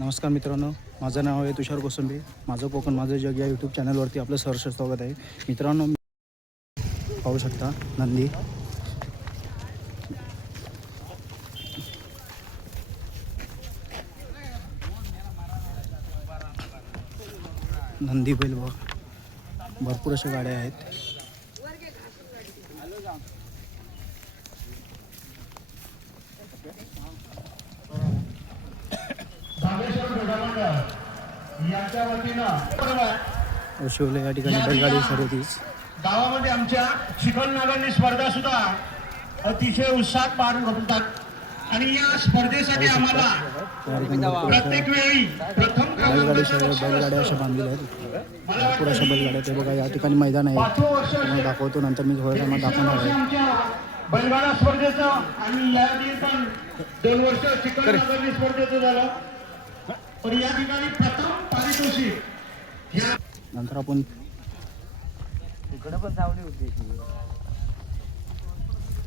नमस्कार मित्रांनो, माझं नाव आहे तुषार कोसंबे. माझं कोकण माझं जग या यूट्यूब चॅनलवरती आपलं सहर्ष स्वागत आहे. मित्रांनो, पाहू शकता नंदी. नंदी बैल भरपूर अशा गाड्या आहेत. शिवले या ठिकाणी बैलगाडी शर्यतीस गावामध्ये आमच्या चिखल नागरणी स्पर्धा सुद्धा अतिशय उत्साहात पार पडतात आणि या स्पर्धेसाठी आम्हाला प्रत्येक वेळी प्रथम बैलगाड्या अशा बांधलेल्या आहेत. भरपूर अशा बैलगाड्या ते बघा. या ठिकाणी मैदान आहे, तुम्हाला दाखवतो नंतर. मी थोड्या दाखवणार आहे बैलगाडा स्पर्धेचं आणि याआधी पण 2 वर्ष चिखल नागरणी स्पर्धेचं झालं. पण या ठिकाणी प्रथम पारितोषिक या नंतर आपण इकडे पण चावली होती.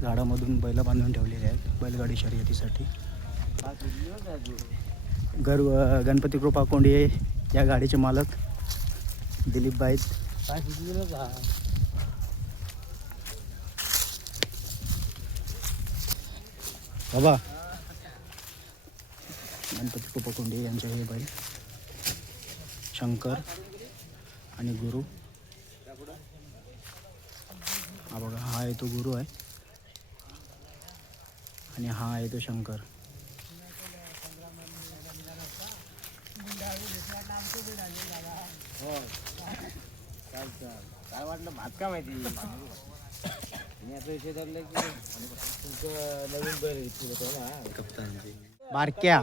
झाडामधून बैल बांधून ठेवलेले आहेत बैलगाडी शर्यतीसाठी. गणपती कृपा कोंडिये या गाडीचे मालक दिलीप बाईत. बाबा गणपती कृपा कोंडिये यांचे हे बैल शंकर आणि गुरु. हा बघा, हा आहे तो गुरु आहे आणि हा आहे तो शंकर. काय वाटलं भात का माहिती. मी आता विषय धरला की तुमचं नवीन बैल घेतलं ना कप्तानची बारक्या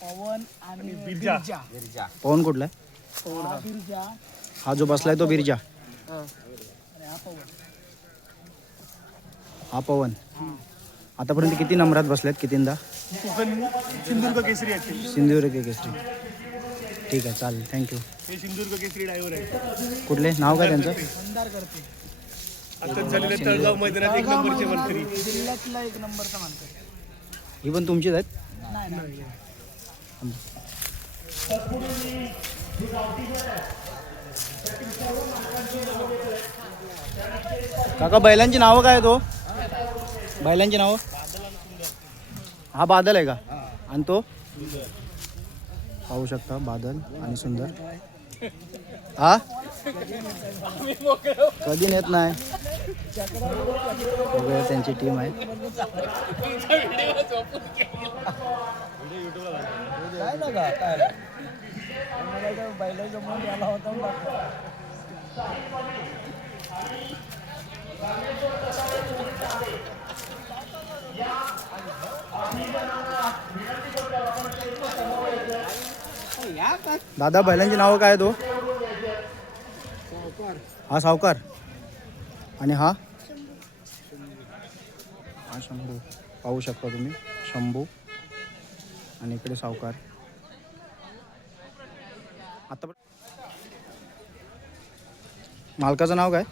पवन आणि बिरजा. पवन कुठला आहे? हा जो बसलाय तो बिरजा. हा पवन. आतापर्यंत किती नंबरात बसल्यात? कितींदा? सिंधुदुर्ग केसरी आहे. सिंधुदुर्ग केसरी. ठीक आहे, चालेल, थँक्यू. हे सिंधुदुर्ग केसरी ड्रायव्हर आहे. कुठले नाव काय त्यांचं? आताच झालेल्या तळगाव मैदानात 1 नंबरचे मंत्री. जिल्ह्यातला 1 नंबरचा मानकर. ही पण तुमचीच आहेत? नाही. काका, बैलांची नावं काय आहेत? बैलांची नावं? हा बादल आहे का? आणि तो पाहू शकता, बादल आणि सुंदर. हा कधी नेत नाही. वगैरे त्यांची टीम आहे. बैलाचा मन याला होता. दादा, बैलांची नावं काय आहेत? हा सावकार आणि हा शंभू. पाहू शकता तुम्ही, शंभू आणि इकडे सावकार. आता मालकाचं नाव काय?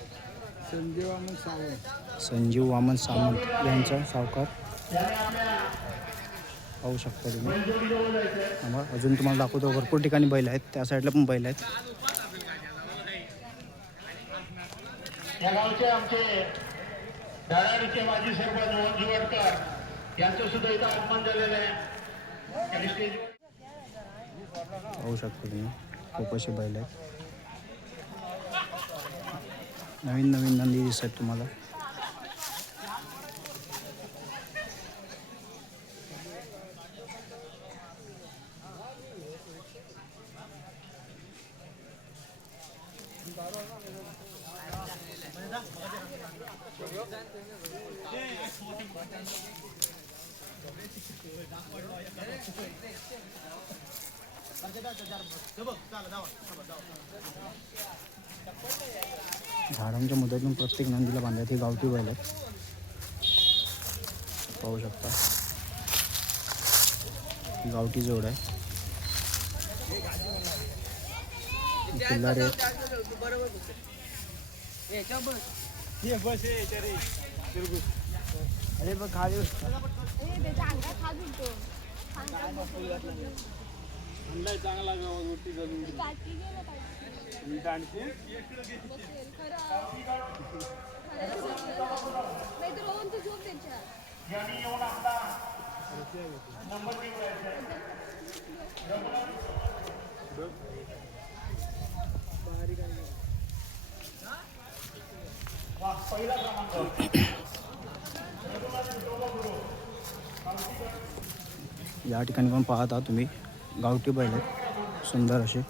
संजीव वामन सावंत यांचा सावकार. पाहू शकता तुम्ही. अजून तुम्हाला दाखवतो, भरपूर ठिकाणी बैल आहेत. त्या साईडला पण बैल आहेत. या गावचे आमचे दाराडीचे माजी सरपंच मोहन जुवडकर यांचं सुद्धा इथं आगमन झालेलं आहे. पाहू शकता तुम्ही, खूप असे बैल आहेत. नवीन नवीन नंदी दिसत तुम्हाला. झाडांच्या मधातून प्रत्येक नंदीला बांधण्यात ही गावठी बैल आहेत, पाहू शकता. गावठी जोड आहे. किल्लारे अरे बघ खाली या ठिकाणी पण पाहता तुम्ही गावठी बैल आहेत सुंदर असे.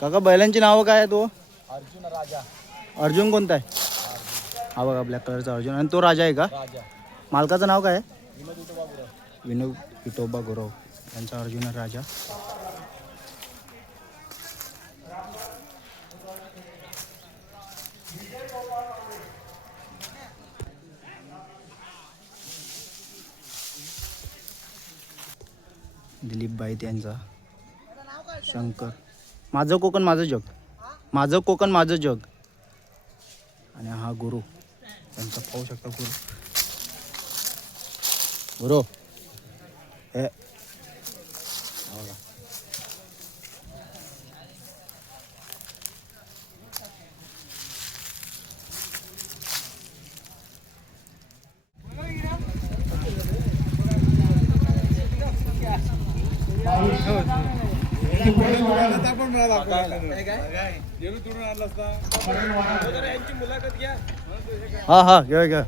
काका बैलांची नावं काय आहे तो? अर्जुन राजा अर्जुन कोणता आहे? हा बघा ब्लॅक कलरचा अर्जुन. आणि तो राजा आहे का? राजा मालकाचं नाव काय आहे? विनोद विठोबा गुरव. विनोद विठोबा गुरव यांचा अर्जुन आहे राजा. दिलीप बाईत यांचा शंकर. माझं कोकण माझं जग. माझं कोकण माझं जग. आणि हा गुरु त्यांचा पाहू शकता गुरु. गुरु हे बघा. हा घ्या घ्या.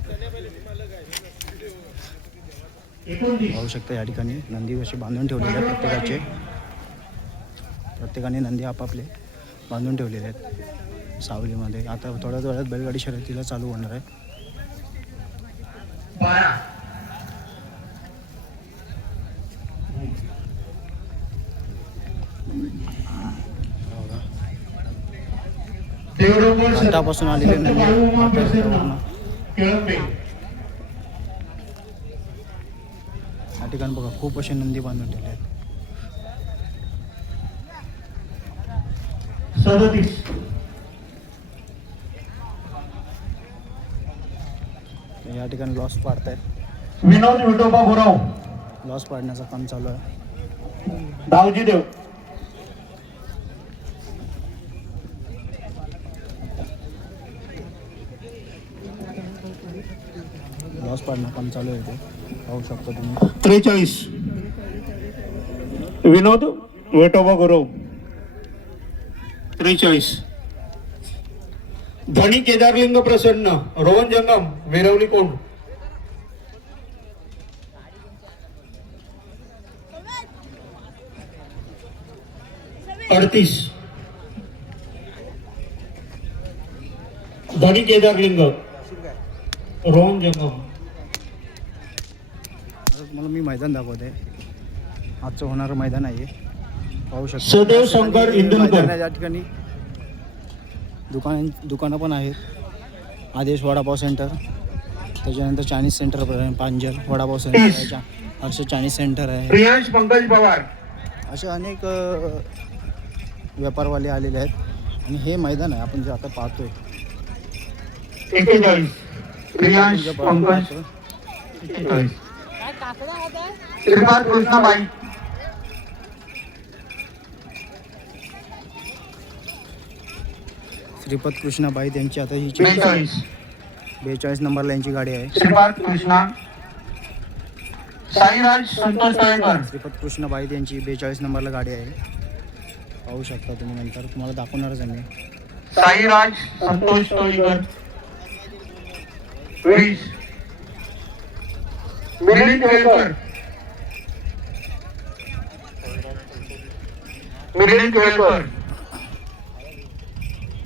पाहू शकता या ठिकाणी नंदी असे बांधून ठेवलेले आहेत. प्रत्येकाने नंदी आपापले बांधून ठेवलेले आहेत सावलीमध्ये. आता थोड्याच वेळात बैलगाडी शर्यतीला चालू होणार आहे. घाटापासून आलेले नंदी या ठिकाणी बघा खूप असे नंदी बांधून ठेवले आहेत. 37 या ठिकाणी लॉस पाडतायत. विनोद विठोबा गुरव. लॉस पाडण्याचं काम चालू आहे. दावजी देव. लॉस पाडणं काम चालू आहे ते पाहू शकता तुम्ही. 43 विनोद विठोबा गुरव. 43 धनी केदारलिंग प्रसन्न रोहन जंगम वेरवली कोंड. 38 धनी केदारलिंग रोहन जंगम. आता तुम्हाला मी मैदान दाखवते. आजचं होणारं मैदान आहे पाहू शकता. सदैव शंकर इंदुलकर. या ठिकाणी दुकानं पण आहेत. आदेश वडापाव सेंटर, त्याच्यानंतर चायनीज सेंटर पांजर vada pav centre, Harsh Chinese centre आहे. प्रियांश पंकज पवार. असे अनेक व्यापारवाले आलेले आहेत. आणि हे मैदान आहे आपण जे आता पाहतोय. 41 प्रियांश पंकज. 41 श्रीपाद कृष्णाबाई. श्रीपद कृष्णाबाई त्यांची आता ही 42 नंबरला यांची गाडी आहे. श्रीपाद कृष्णा. साईराज संतोष तळेकर. श्रीपद कृष्णाबाई यांची 42 नंबरला गाडी आहे. पाहू शकता तुम्ही. नंतर तुम्हाला दाखवणारच आहे मी. साईराज संतोष तळेकर. 20 मिलिंद केळकर. मिलिंद केळकर.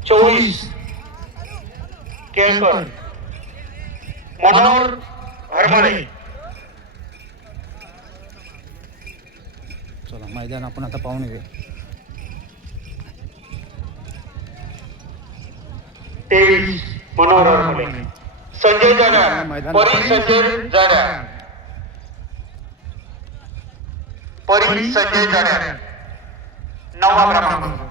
24 केळकर. मनोहर हरभरे. मैदान आपण आता पाहून येऊया. 23 मनोहर मुले, संजय जाडा, परी संजय जाडा, परी संजय जाडा, 9वा क्रमांक.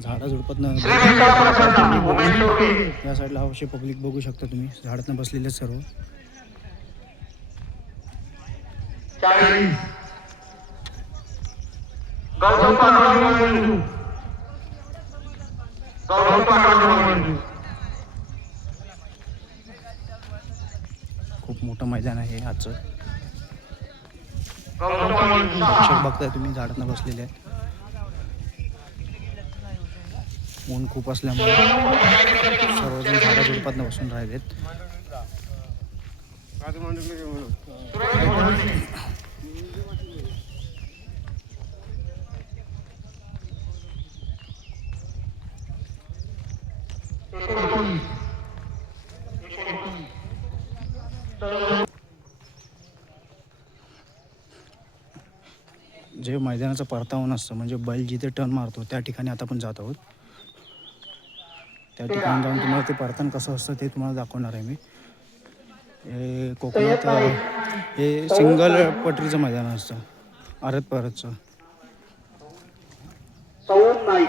झाडाझुडपातनं श्री विशाल प्रसन्न, उमेश टोपे, या साईडला अवश्य पब्लिक बघू शकता तुम्ही. झाडातनं बसलेले सर्व 40 गौतम पाटोळे, गौतम पाटोळे, खूप मोठं मैदान आहे आजचं. गौतम प्रेक्षक बघताय तुम्ही झाडातनं बसलेले आहेत. ऊन खूप असल्यामुळे सर्वजण झाडाझुडपातनं बसून राहिलेत. जे मैदानाचं परतावून असतं म्हणजे बैल जिथे टर्न मारतो त्या ठिकाणी आता आपण जात आहोत. त्या ठिकाणी जाऊन तुम्हाला ते परतन कसं असतं ते तुम्हाला दाखवणार आहे मी. हे कोकणात हे सिंगल पटरीचं मैदान असतं, आरत परतचं. सौद नाईक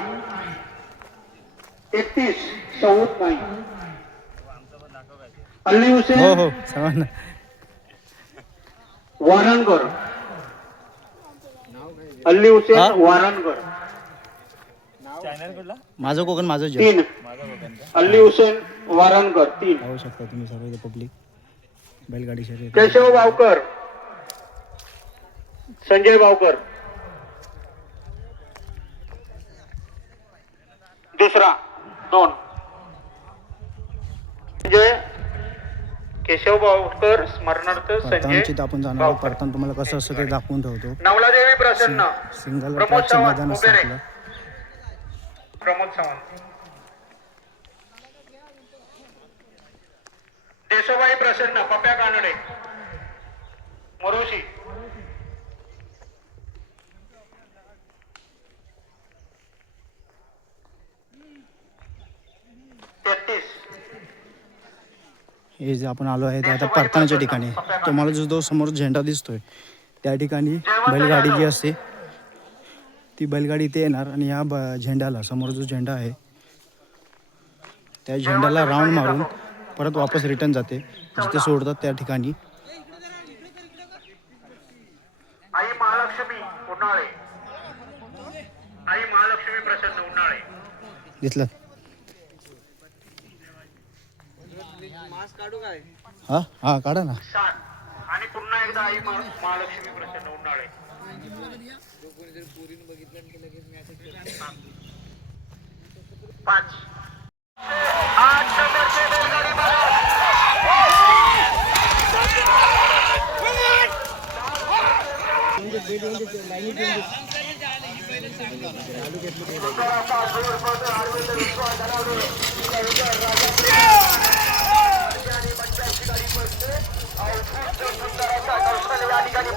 31 सौद नाईक, अल्ली हुसेन हो हो सर्वांना वारणकर, अल्ली हा? हुसेन वारणकर, माझं कोकण माझं जग. 3 अल्ली हुसेन वारणकर, 3 पाहू शकता तुम्ही सर्व पब्लिक बैलगाडी शर्यत. केशव बावकर, संजय बावकर, दुसरा 2 म्हणजे केशव बावकर स्मरणार्थ संजय परतांची तर आपण जाणार आहोत. परतान तुम्हाला कसं असतं ते दाखवून ठेवतो. नवलादेवी प्रसन्न, सिंगल प्रमोद ट्रॅकचं सावंत, मैदान असतं उभे आपलं. प्रमोद सावंत, देशोबाई प्रसन्न, पप्या कानडे, मोरोशी, हे जे आपण आलो आहे ते आता परतानाच्या ठिकाणी. तुम्हाला जो समोर झेंडा दिसतोय त्या ठिकाणी बैलगाडी जी असते ती बैलगाडी इथे येणार आणि ह्या झेंड्याला समोर जो झेंडा आहे त्या झेंड्याला राऊंड मारून परत वापस रिटर्न जाते जिथे सोडतात त्या ठिकाणी. आई महालक्ष्मी उन्हाळे, आई महालक्ष्मी प्रसन्न उन्हाळे, दिसलं मास्क काढू काय? हा हा काढा ना. 7 आणि पुन्हा एकदा आई महालक्ष्मी प्रसन्न उन्हाळे, कोणी जर पोरीनं बघितलं की लगेच मॅसेज करतो. 5 8 नंबरचे बैलगाडी मालक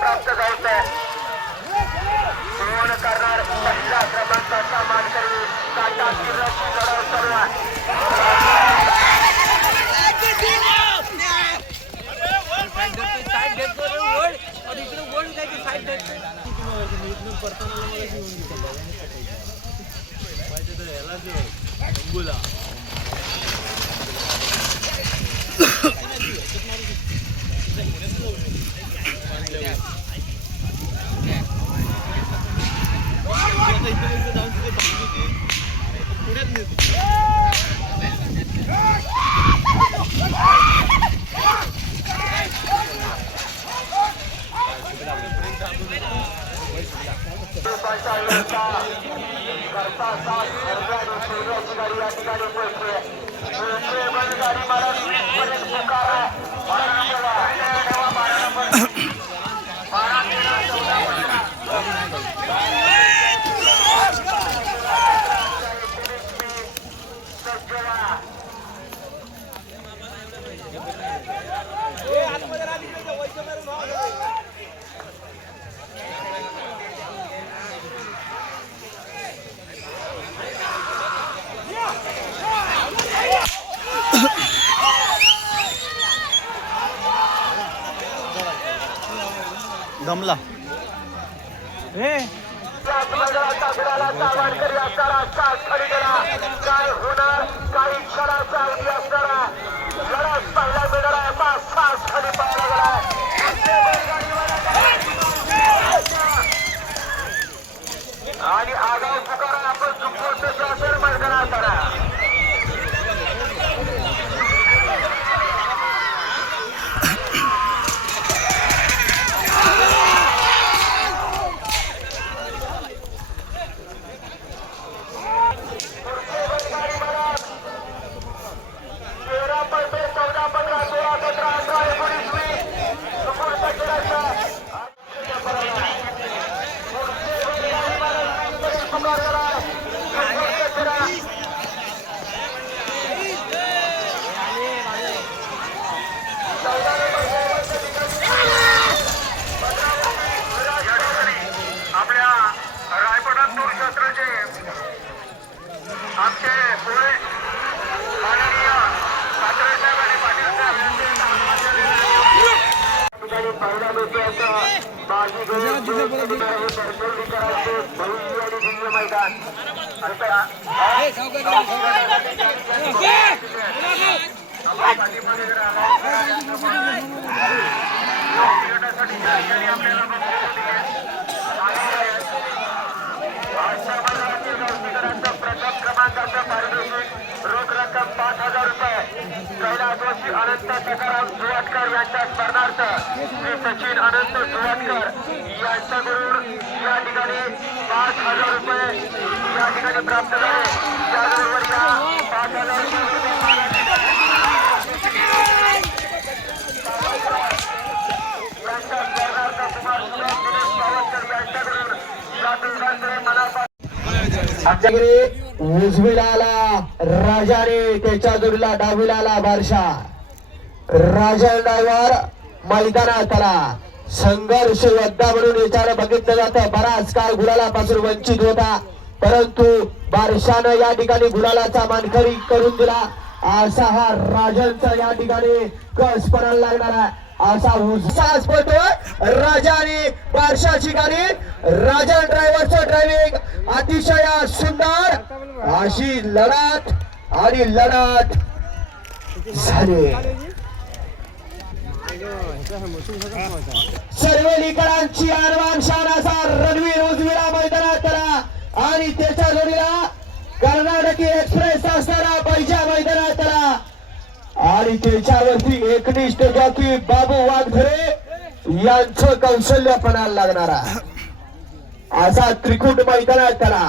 प्राप्त झाले आहे. पूर्ण करणार पहिला क्रमांकाचा मानकरी टाटा किर्लोस्कर लढाऊ चालू आहे. साईड घेतो रे वर आणि इकडे वर काय की साईड घेतो. इकडून परताना मला घेऊन गेला. पाहिजे तर याला अंबुला दमला हे आणि आगाऊ पुकारा आपण चुकवतो असेल मैदानात करा. रोख रक्कम 5,000 रुपये कैलासवासी अनंत सीताराम सुवाटकर यांच्या स्मरणार्थ श्री सचिन अनंत सुवाटकर यांच्याकडून या ठिकाणी 5,000 रुपये या ठिकाणी प्राप्त झाले. त्याचबरोबर या 5,000 यांच्या स्मरणार्थ कुमार दिनेश सावंतकर यांच्याकडून आमच्याकडे उजवीला आला राजाने, त्याच्या जोडीला डावीला आला बारशा. राजा ड्रायव्हर मैदानात आला. संघर्ष योद्धा म्हणून याच्याकडे बघितलं जातं. बराच काळ गुलालापासून वंचित होता, परंतु बारशानं या ठिकाणी गुलालाचा मानकरी करून दिला. असा हा राजांचा या ठिकाणी कस पडायला लागणार आहे. असा उत्साह पडतोय राजा आणि बारशाची गाडी. राजा ड्रायव्हरचं ड्रायव्हिंग अतिशय सुंदर. अशी लढत आणि लढत झाली. सर्वेलीकरांची आरवान शान असा रणवीर उजवीला मैदानात आला आणि त्याच्या जोडीला कर्नाटकी एक्सप्रेस असणारा बैजा मैदानात आला आणि त्याच्यावरती एकनिष्ठ जॉकी बाबू वाघधरे यांचं कौशल्य पणाला लागणारा असा त्रिकूट मैदानात आला.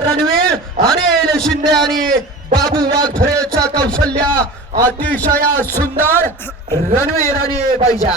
रणवीर अनिल शिंदे आणि बाबू वाघधरेचं कौशल्य अतिशय सुंदर. रणवीर आणि बैजा